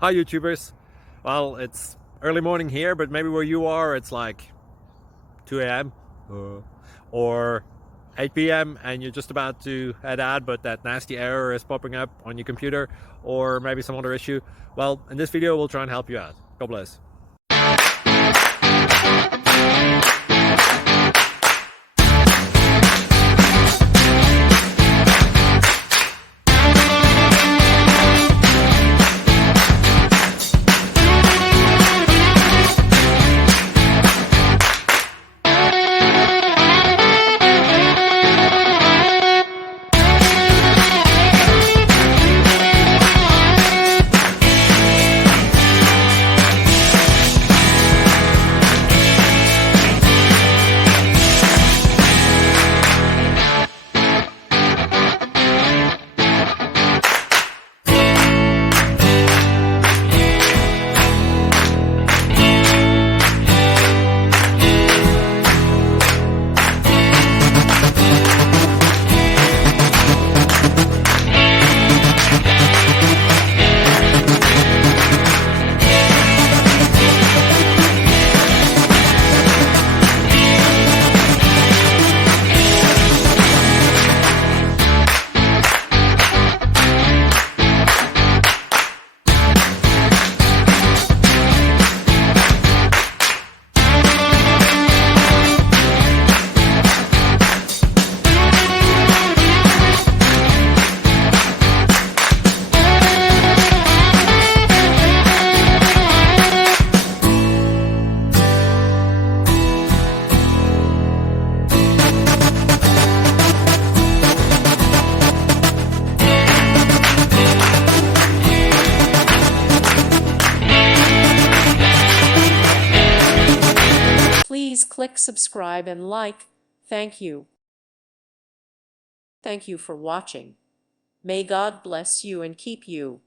Hi YouTubers. Well, it's early morning here, but maybe where you are it's like 2 a.m. or 8 p.m. and you're just about to head out, but that nasty error is popping up on your computer, or maybe some other issue. Well, in this video we'll try and help you out. God bless. Please click subscribe and like. Thank you. Thank you for watching. May God bless you and keep you.